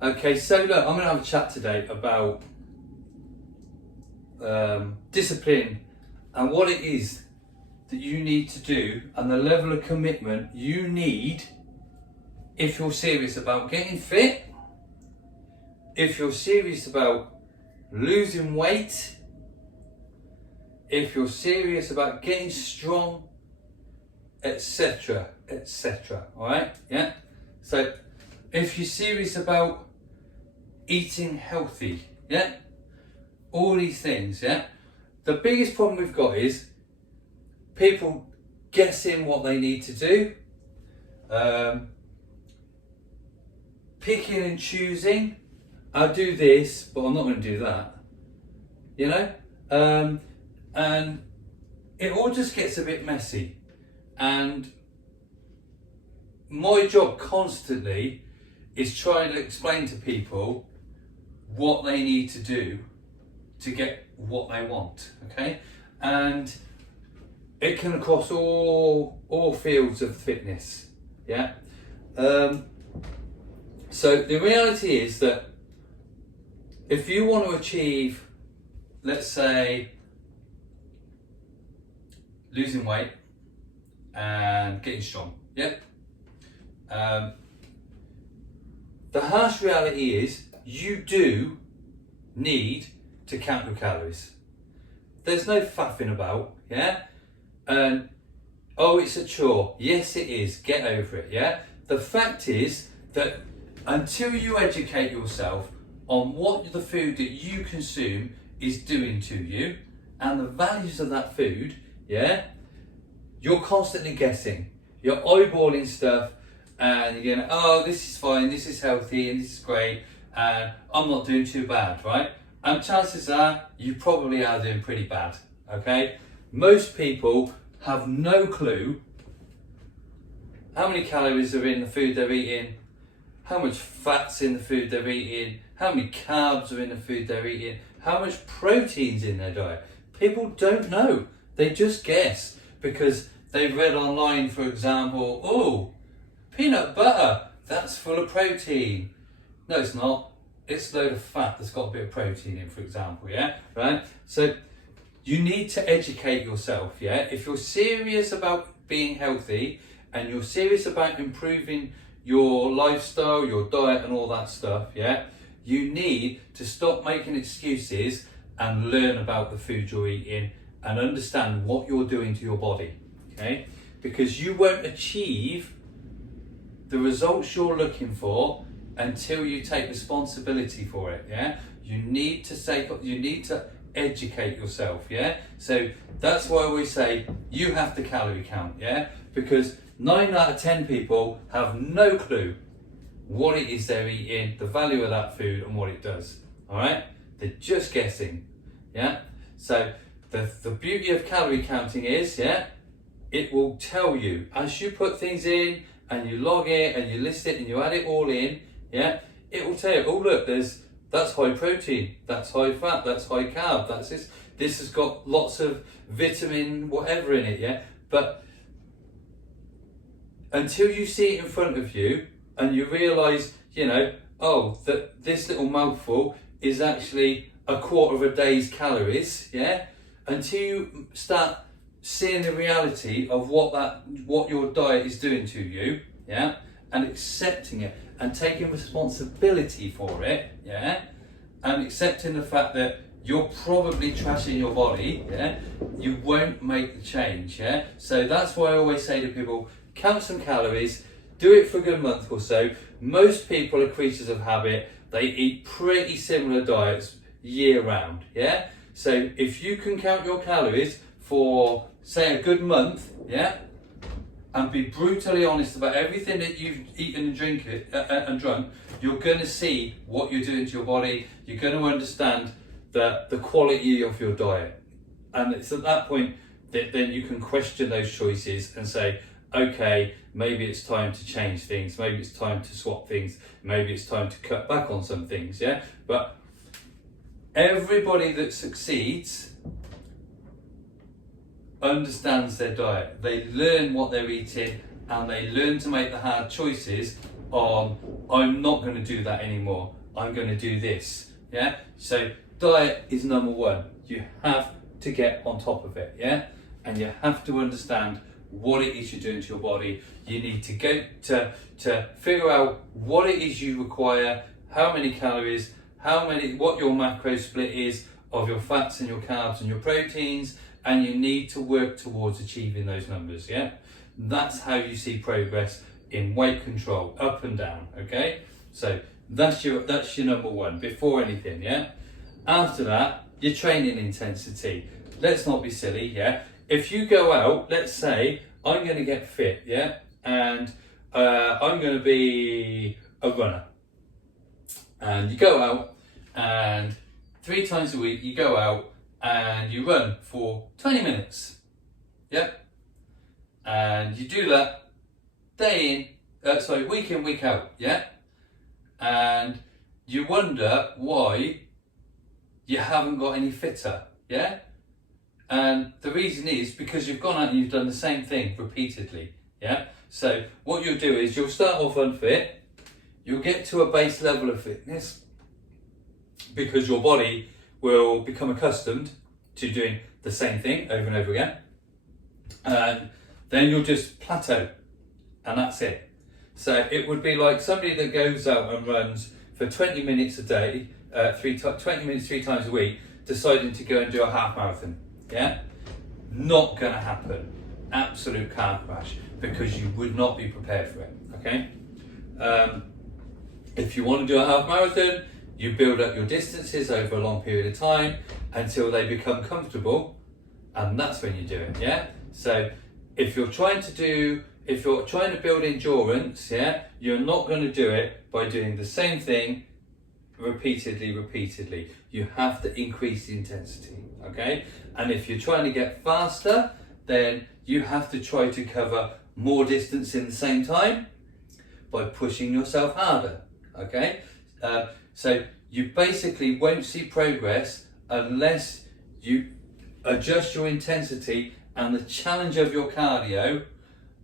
Okay, so look, I'm going to have a chat today about discipline and what it is that you need to do and the level of commitment you need if you're serious about getting fit, if you're serious about losing weight, if you're serious about getting strong, etc., etc. All right, yeah. So if you're serious about eating healthy, yeah, all these things, yeah. The biggest problem we've got is people guessing what they need to do, picking and choosing. I'll do this, but I'm not going to do that. You know, and it all just gets a bit messy. And my job constantly is trying to explain to people what they need to do to get what they want, okay? And it can cross all fields of fitness, yeah? So the reality is that if you want to achieve, let's say, losing weight and getting strong, yeah? The harsh reality is you do need to count your calories. There's no faffing about, yeah? And oh, it's a chore. Yes, it is. Get over it, yeah? The fact is that until you educate yourself on what the food that you consume is doing to you and the values of that food, yeah, you're constantly guessing. You're eyeballing stuff and you're going, oh, this is fine, this is healthy and this is great and I'm not doing too bad, right? And chances are you probably are doing pretty bad, okay? Most people have no clue how many calories are in the food they're eating, how much fat's in the food they're eating, how many carbs are in the food they're eating, how much protein's in their diet. People don't know. They just guess because they've read online, for example, oh, peanut butter, that's full of protein. No, it's not. It's a load of fat that's got a bit of protein in, for example, yeah? Right? So you need to educate yourself, yeah? If you're serious about being healthy and you're serious about improving your lifestyle, your diet and all that stuff, yeah? You need to stop making excuses and learn about the food you're eating and understand what you're doing to your body, okay? Because you won't achieve the results you're looking for until you take responsibility for it, yeah? You need to educate yourself, yeah? So that's why we say you have to calorie count, yeah? Because 9 out of 10 people have no clue what it is they're eating, the value of that food and what it does, all right? They're just guessing, yeah? So the beauty of calorie counting is, yeah, it will tell you as you put things in and you log it and you list it and you add it all in, yeah, it will tell you, oh look, that's high protein, that's high fat, that's high carb, that's this has got lots of vitamin whatever in it, yeah? But until you see it in front of you and you realise, you know, oh, that this little mouthful is actually a quarter of a day's calories, yeah? Until you start seeing the reality of what your diet is doing to you, yeah? And accepting it and taking responsibility for it, yeah? And accepting the fact that you're probably trashing your body, yeah? You won't make the change, yeah? So that's why I always say to people, count some calories, do it for a good month or so. Most people are creatures of habit. They eat pretty similar diets year round, yeah? So if you can count your calories for, say, a good month, yeah? And be brutally honest about everything that you've eaten and drunk, you're going to see what you're doing to your body. You're going to understand the quality of your diet. And it's at that point that then you can question those choices and say, okay, maybe it's time to change things, maybe it's time to swap things, maybe it's time to cut back on some things, yeah? But everybody that succeeds understands their diet. They learn what they're eating and they learn to make the hard choices on, I'm not going to do that anymore, I'm going to do this. Yeah, so diet is number one. You have to get on top of it, yeah, and you have to understand what it is you're doing to your body. You need to go to figure out what it is you require, how many calories, what your macro split is of your fats and your carbs and your proteins, and you need to work towards achieving those numbers. Yeah, that's how you see progress in weight control, up and down. Okay, so that's your number one before anything. Yeah, after that, your training intensity. Let's not be silly. Yeah, if you go out, let's say I'm going to get fit. Yeah, and I'm going to be a runner, and you go out and 3 times a week you go out and you run for 20 minutes. Yep. And you do that week in, week out. Yeah. And you wonder why you haven't got any fitter. Yeah. And the reason is because you've gone out and you've done the same thing repeatedly. Yeah. So what you'll do is you'll start off unfit. You'll get to a base level of fitness because your body will become accustomed to doing the same thing over and over again. And then you'll just plateau, and that's it. So it would be like somebody that goes out and runs for 20 minutes a day, 20 minutes 3 times a week, deciding to go and do a half marathon. Yeah? Not going to happen. Absolute car crash, because you would not be prepared for it. Okay? If you want to do a half marathon, you build up your distances over a long period of time until they become comfortable, and that's when you do it. Yeah. So if you're trying to build endurance, yeah, you're not going to do it by doing the same thing repeatedly. You have to increase the intensity. Okay. And if you're trying to get faster, then you have to try to cover more distance in the same time by pushing yourself harder. Okay. So you basically won't see progress unless you adjust your intensity and the challenge of your cardio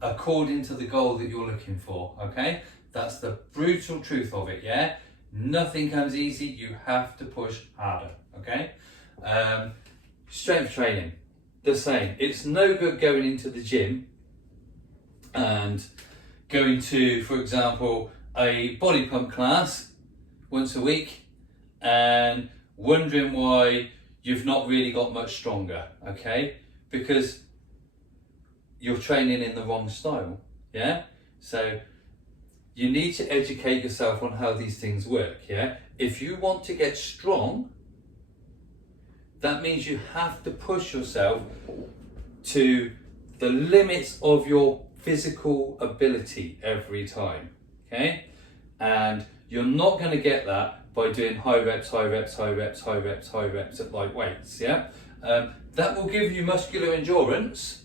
according to the goal that you're looking for. Okay, that's the brutal truth of it. Yeah, nothing comes easy. You have to push harder. Okay, strength training, the same. It's no good going into the gym and going to, for example, a body pump class once a week and wondering why you've not really got much stronger. Okay, because you're training in the wrong style. Yeah, so you need to educate yourself on how these things work. Yeah, if you want to get strong, that means you have to push yourself to the limits of your physical ability every time. Okay, and you're not going to get that by doing high reps at light weights. Yeah, that will give you muscular endurance,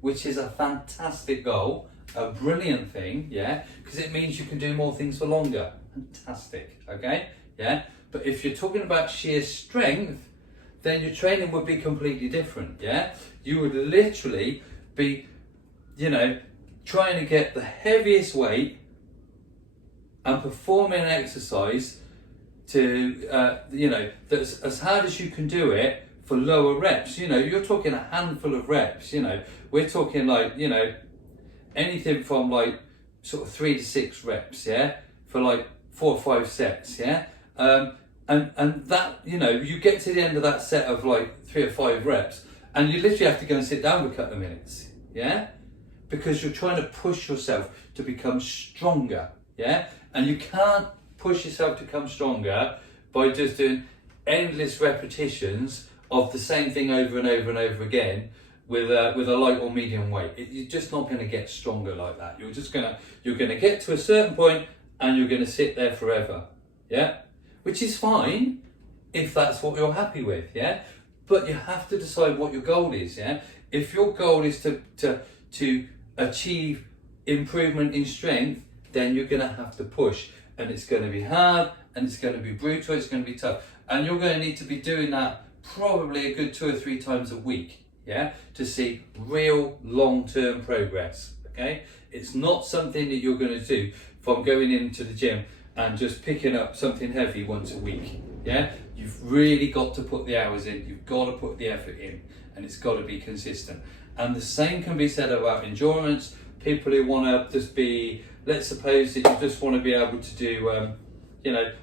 which is a fantastic goal, a brilliant thing. Yeah, because it means you can do more things for longer. Fantastic. Okay, yeah. But if you're talking about sheer strength, then your training would be completely different. Yeah, you would literally be, trying to get the heaviest weight and performing an exercise to, that's as hard as you can do it for lower reps. You're talking a handful of reps. We're talking like, anything from like sort of 3 to 6 reps. Yeah, for like 4 or 5 sets. Yeah, and that, you get to the end of that set of like 3 or 5 reps, and you literally have to go and sit down for a couple of minutes. Yeah, because you're trying to push yourself to become stronger. Yeah, and you can't push yourself to become stronger by just doing endless repetitions of the same thing over and over and over again with a light or medium weight. You're just not going to get stronger like that. You're gonna get to a certain point and you're going to sit there forever. Yeah, which is fine if that's what you're happy with. Yeah, but you have to decide what your goal is. Yeah, if your goal is to achieve improvement in strength, then you're going to have to push, and it's going to be hard, and it's going to be brutal, it's going to be tough, and you're going to need to be doing that probably a good 2 or 3 times a week, yeah, to see real long-term progress. okay? It's not something that you're going to do from going into the gym and just picking up something heavy once a week, yeah? You've really got to put the hours in, you've got to put the effort in, and it's got to be consistent. And the same can be said about endurance. People who want to just be, let's suppose that you just want to be able to do,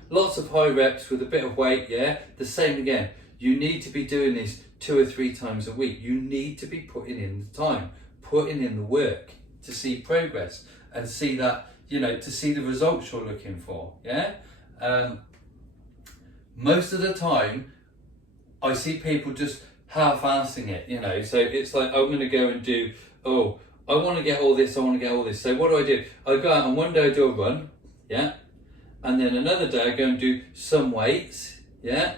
lots of high reps with a bit of weight, yeah? The same again. You need to be doing this 2 or 3 times a week. You need to be putting in the time, putting in the work to see progress and see that, to see the results you're looking for, yeah? Most of the time, I see people just half-assing it, so it's like, I'm going to go and do, I want to get all this, I want to get all this. So what do? I go out and one day I do a run, yeah? And then another day I go and do some weights, yeah?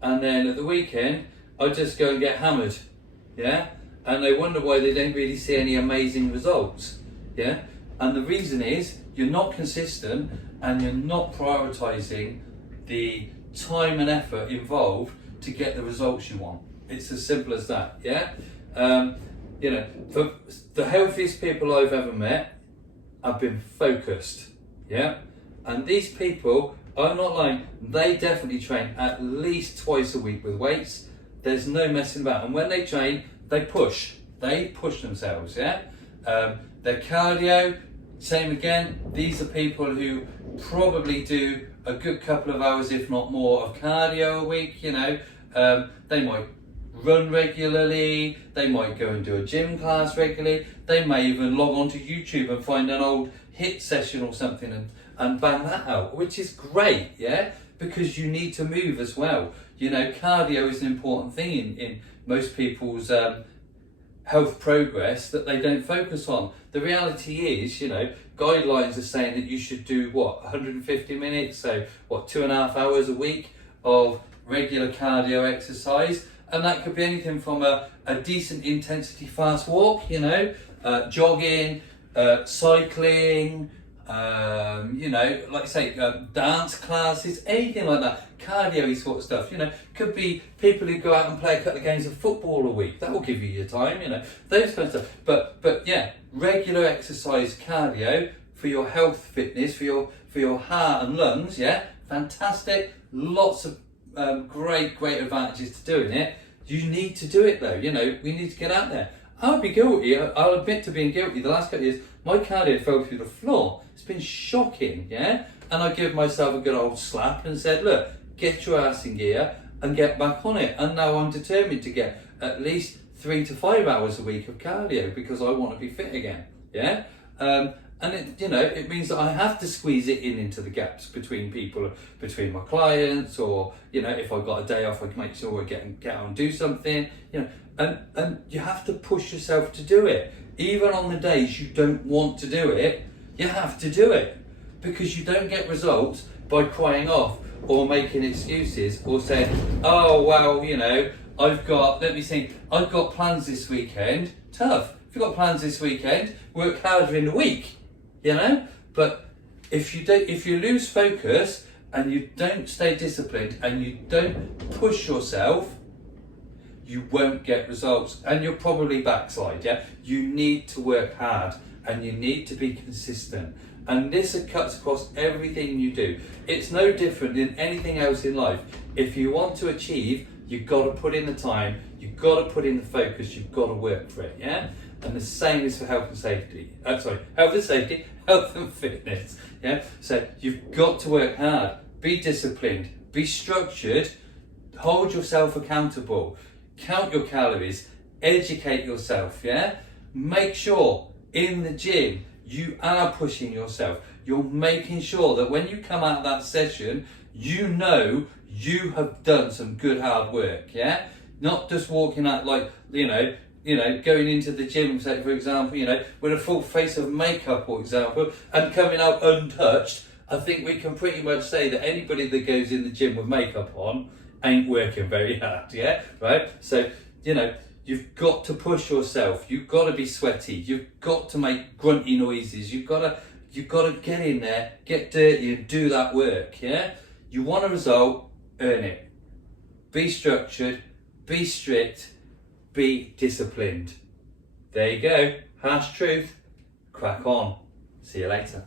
And then at the weekend, I just go and get hammered, yeah? And they wonder why they don't really see any amazing results, yeah? And the reason is, you're not consistent and you're not prioritising the time and effort involved to get the results you want. It's as simple as that, yeah? For the healthiest people I've ever met have been focused, yeah? And these people, I'm not lying, they definitely train at least twice a week with weights. There's no messing about. And when they train, they push themselves, yeah? Their cardio, same again. These are people who probably do a good couple of hours, if not more, of cardio a week, They might run regularly, they might go and do a gym class regularly, they may even log on to YouTube and find an old HIIT session or something and bang that out, which is great, yeah? Because you need to move as well. Cardio is an important thing in most people's health progress that they don't focus on. The reality is, guidelines are saying that you should do 150 minutes, so 2.5 hours a week of regular cardio exercise. And that could be anything from a decent intensity fast walk, jogging, cycling, like I say, dance classes, anything like that, cardio-y sort of stuff, could be people who go out and play a couple of games of football a week, that will give you your time, those kind of stuff. But yeah, regular exercise cardio for your health, fitness, for your heart and lungs, yeah, fantastic, lots of great advantages to doing it. You need to do it though, we need to get out there. I'll be guilty, I'll admit to being guilty. The last couple of years, my cardio fell through the floor. It's been shocking, yeah? And I give myself a good old slap and said, look, get your ass in gear and get back on it. And now I'm determined to get at least 3 to 5 hours a week of cardio because I want to be fit again, yeah? And it means that I have to squeeze it into the gaps between people, between my clients, or if I've got a day off, I can make sure I get out and do something. And you have to push yourself to do it. Even on the days you don't want to do it, you have to do it because you don't get results by crying off or making excuses or saying, oh well, I've got plans this weekend. Tough. If you've got plans this weekend, work harder in the week. But if you lose focus and you don't stay disciplined and you don't push yourself, you won't get results and you'll probably backslide, yeah? You need to work hard and you need to be consistent. And this cuts across everything you do. It's no different than anything else in life. If you want to achieve, you've got to put in the time, you've got to put in the focus, you've got to work for it, yeah? And the same is for health and safety. Health and fitness. Yeah. So you've got to work hard, be disciplined, be structured, hold yourself accountable, count your calories, educate yourself. Yeah. Make sure in the gym you are pushing yourself. You're making sure that when you come out of that session, you have done some good hard work. Yeah. Not just walking out like going into the gym, say for example, with a full face of makeup, for example, and coming out untouched. I think we can pretty much say that anybody that goes in the gym with makeup on ain't working very hard, yeah? Right? So, you've got to push yourself. You've got to be sweaty. You've got to make grunty noises. You've got to get in there, get dirty and do that work, yeah? You want a result, earn it. Be structured, be strict, be disciplined. There you go. Harsh truth. crack on. See you later.